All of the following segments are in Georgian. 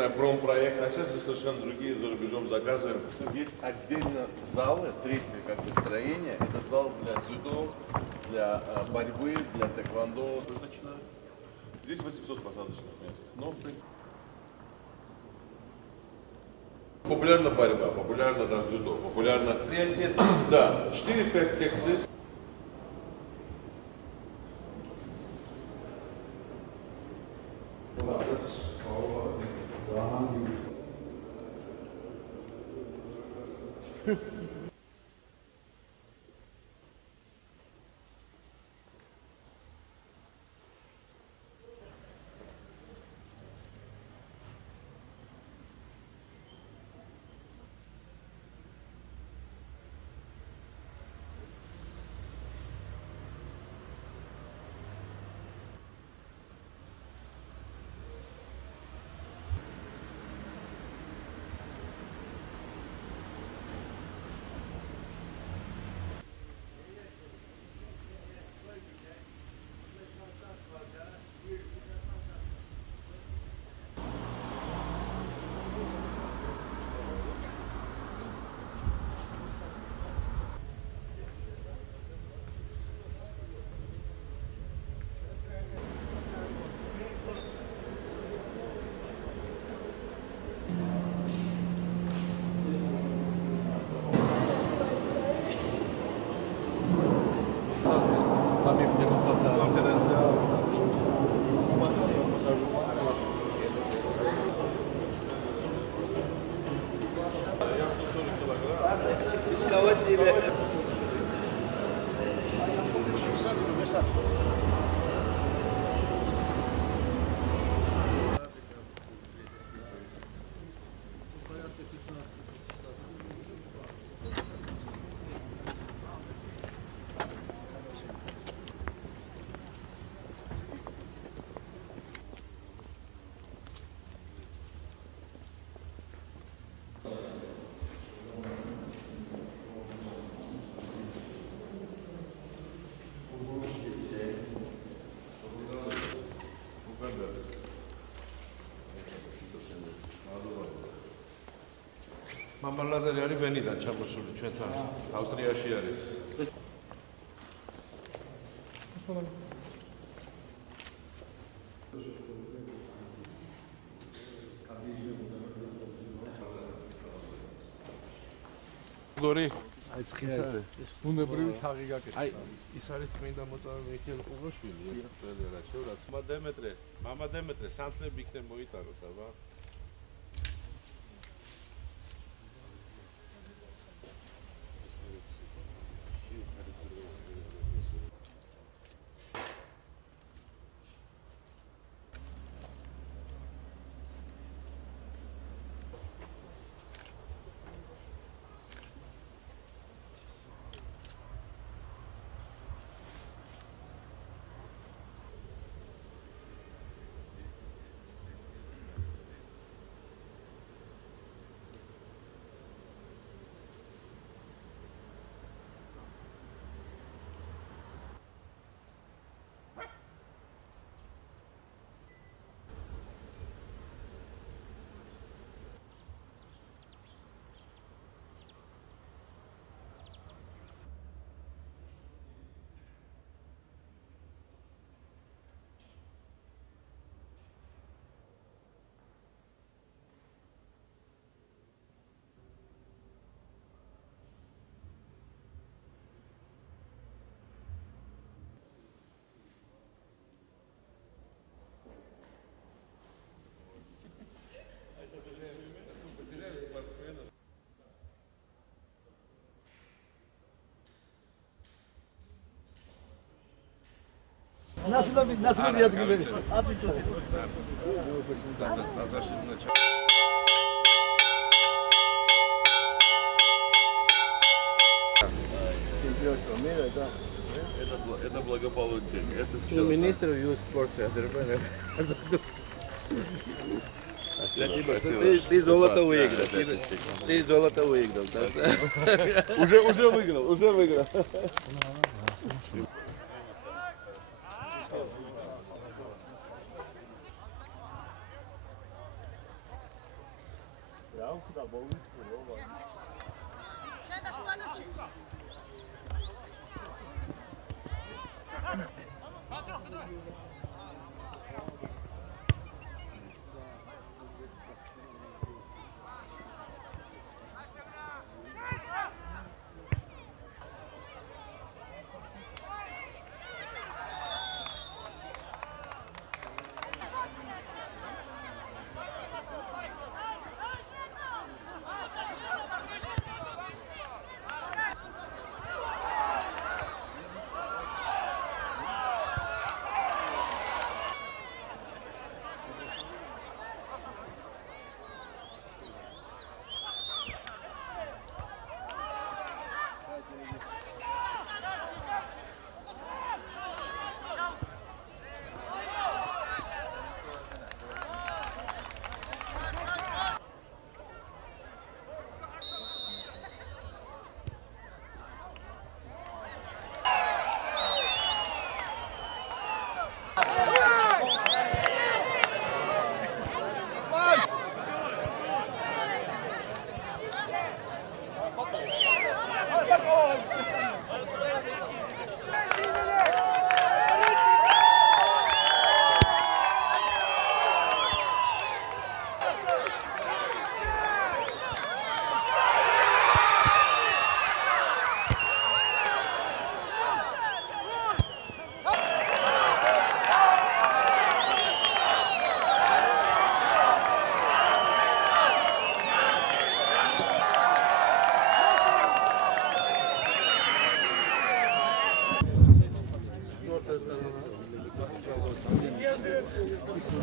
знаю, промпроект, а сейчас совершенно другие за рубежом заказываем. Есть отдельно залы, третье как бы строение, это зал для дзюдо, для борьбы, для тэквондо. Здесь 800 посадочных мест. Но, в принципе, популярна борьба, популярна там дзюдо, популярна... Приоритет. Да, 4-5 секций. Mama Lazari არის ვენიდან ჩამოსული ჩვენთან ავსტრიაში არის გორი აი ხიარი ეს ბუნებრივი თაღი გაკეთდა აი ის არის წმინდა მოწამე მიხეილ ყუღაშვილი რაც მამა დემეტრე სანთლები იქნებ მოიტანოთ აბა ნასიბები ადგილები. Это благополучие. Это все. Министр юст спорта Азербайджана. Спасибо, что ты золото выиграл. Ты золото выиграл. Уже выиграл.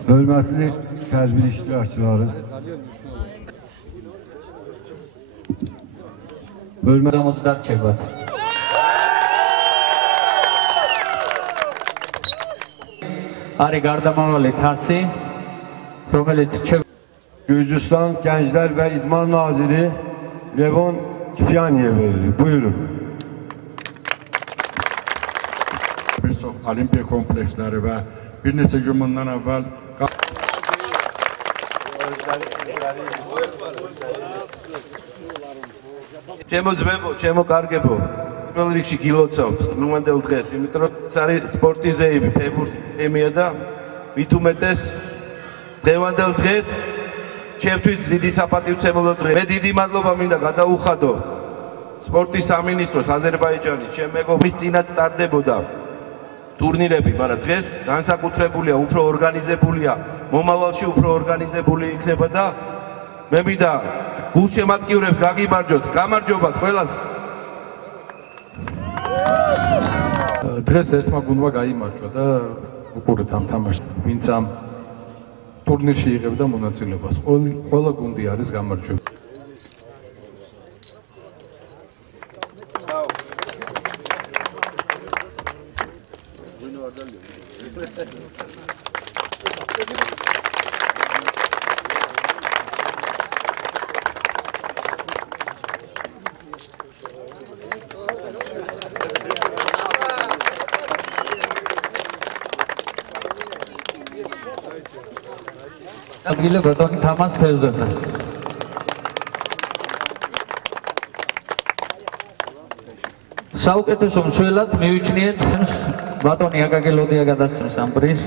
Hörmətli tədbir iştirakçıları, hörmətli müddət çəkət. Ari Gardamavali Tasi, რომელიც Gürcüstan Gənclər və İdman Naziri Levon Kipyaniyə verilir. Buyurun. Bir çox olimpiya kompleksləri və bir neçə gün bundan əvvəl Ჩემო ძმებო, ჩემო კარგებო, პირველ რიგში გილოცავთ დღევანდელ დღეს, იმიტომ რომ ეს არის სპორტის ზეიმი, თემია და მით უმეტეს დღევანდელ დღეს ჩემთვის დიდი საპატივცემულო დღე. მე დიდი მადლობა მინდა გადაუხადო სპორტის სამინისტროს აზერბაიჯანის, ჩემ მეგობრის წინათ სტარდებოდა ტურნირები, მაგრამ დღეს განსაკუთრებულია, უფრო ორგანიზებულია, მომავალში უფრო ორგანიზებული იქნება და მე მინდა გულშემატკივრებს გაგიმარჯოთ, გამარჯობათ ყველას. დღეს ერთმა გუნდმა გაიმარჯვა და უყურეთ ამ თამაშს, ვინც ამ ტურნირში იღებდა მონაწილეობას. ყველა გუნდი არის გამარჯვებული. ადგილე ბატონი თამას ფელზეთა. საუკეთესო მცველად მივიჩნიეთ ბატონი აკაკელოდია გადასცემს ამ პრიზს.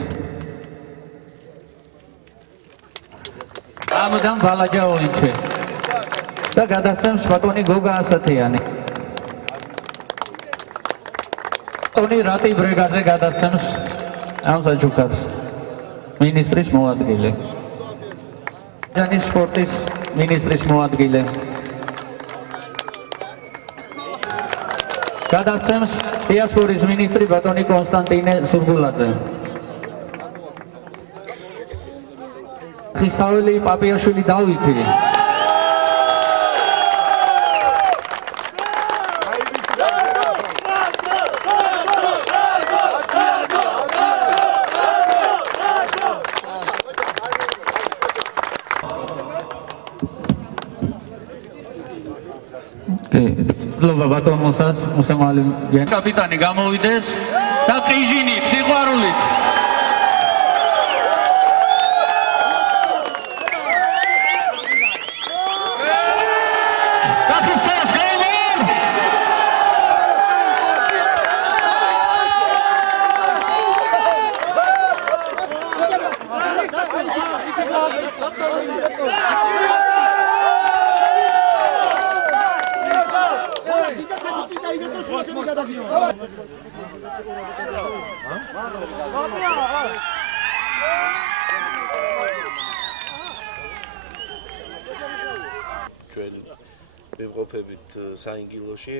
ამგან ბალაჯა ოინჩე და გადასცემს ბატონი გოგა ასათიანი. ბატონი რატი ბრეგაძე გადასცემს ამ საჩუქარს. მინისტრის მოადგილე. ჯანის სპორტის მინისტრის მოადგილე. გადასცემს დიასპორის მინისტრი ბატონი კონსტანტინე სურგულაძე. ხისტაველი პაპიაშვილი დავითი. ბატონ მოსას მოსამალი კაპიტანი გამოვიდეს და ყიჟინით სიყვარულით ჩვენ ვიმყოფებით საინგილოში,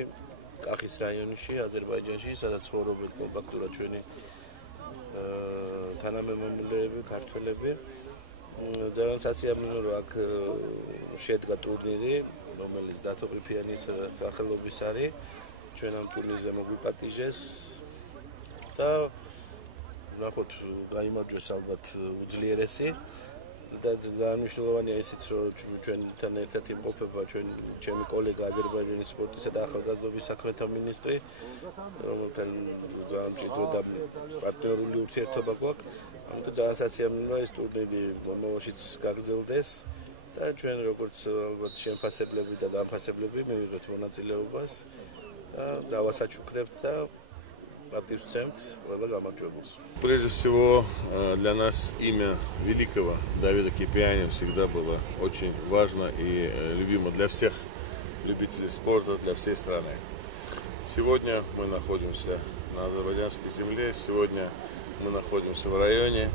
კახის რაიონში, აზერბაიჯანში, სადაც ცხოვრობენ კომპაქტურად ჩვენი თანამემამულეები, ქართველები. ძალიან სასიამოვნო რომ აქ შედგა ტურნირი, რომელიც დათო ყიფიანის სახელობის არის. ჩვენ ამ ტურნირზე მოგვიპატიჟეს და ნახოთ, გაიმარჯვეს ალბათ უძლიერესი. და ძალიან მნიშვნელოვანია ისიც, რომ ჩვენთან ერთად იმყოფება ჩემი კოლეგა აზერბაიჯანის სპორტისა და ახალგაზრდობის საქმეთა მინისტრი, რომელთან ძალიან მჭიდრო და პარტნიორული ურთიერთობა გვაქვს. ამიტომ ძალიან სასიამოვნოა ეს ტურნირი მომავალშიც გაგრძელდეს და ჩვენ როგორც ალბათ შემფასებლები და დამფასებლები მივიღეთ მონაწილეობას და დავასაჩუქრებთ და Прежде всего, для нас имя великого Давида Кипиани всегда было очень важно и любимо для всех любителей спорта, для всей страны. Сегодня мы находимся на азербайджанской земле, сегодня мы находимся в районе,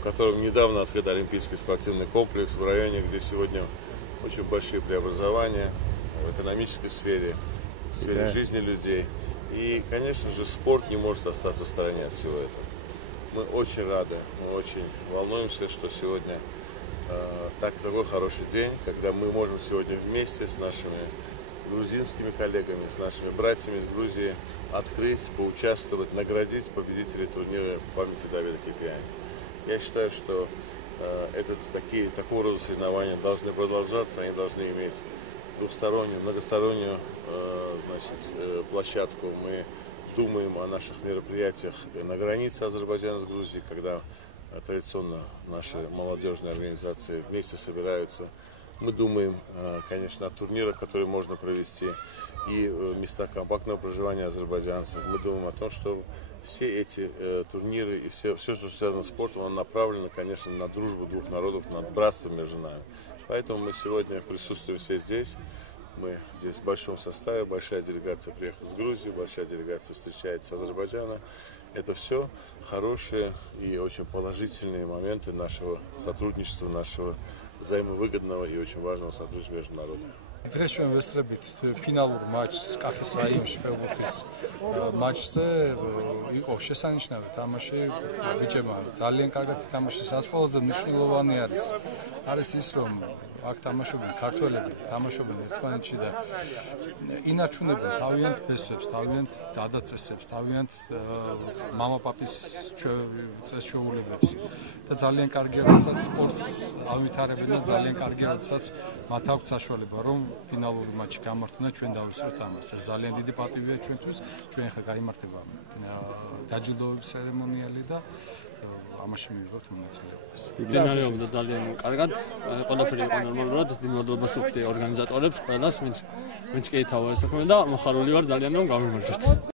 в котором недавно открыт Олимпийский спортивный комплекс, в районе, где сегодня очень большие преобразования в экономической сфере, в сфере жизни людей. И, конечно же, спорт не может остаться в стороне от всего этого. Мы очень рады, мы очень волнуемся, что сегодня такой хороший день, когда мы можем сегодня вместе с нашими грузинскими коллегами, с нашими братьями из Грузии открыть, поучаствовать, наградить победителей турнира памяти Давида Кипиани. Я считаю, что такого рода соревнования должны продолжаться, они должны иметь двухстороннюю, многостороннюю площадку. Мы думаем о наших мероприятиях на границе Азербайджана с Грузией, когда традиционно наши молодежные организации вместе собираются. Мы думаем, конечно, о турнирах, которые можно провести, и местах компактного проживания азербайджанцев. Мы думаем о том, что все эти турниры и все, что связано с спортом, оно направлено, конечно, на дружбу двух народов, на братство между нами. Поэтому мы сегодня присутствуем все здесь. Мы здесь в большом составе, большая делегация приехала с Грузии, большая делегация встречается с Азербайджана. Это все хорошие и очень положительные моменты нашего сотрудничества, нашего взаимовыгодного и очень важного сотрудничества между народами. დღეს ჩვენ ვესწრებით ფინალურ матчს კახის რაიონში ფეხბურთის матчზე იყო შესანიშნავი თამაში ბიჭებმა ძალიან კარგად თამაშეს რაც ყველაზე მნიშვნელოვანი არის ის რომ აქ თამაშობენ ქართველები თამაშობენ ერთმანეთში და ინარჩუნებენ თავიანთ ფესვებს თავიანთ დადაწესებს თავიანთ მამაპაპის წესჩვეულებებს და ძალიან კარგია როდესაც სპორტს ავითარებენ და ძალიან კარგია როდესაც მათ აქვს საშუალება რომ ფინალური матჩი გამართონ და ჩვენ დავისწროთ ამას. ეს ძალიან დიდი პატივია ჩვენთვის. ჩვენ ხა გაიმართება დაჯილდოების ცერემონიალი და ამაში მივიღებთ მონაწილეობას. მდგომარეობა და ძალიან კარგად. ყველაფერი იყო ნორმალურად. დილმადლობას ვუხდი ორგანიზატორებს, ყველას, ვინც კი ეთავა ეს საქმე და მოხარული ვარ ძალიან რომ გამიმარჯვეთ.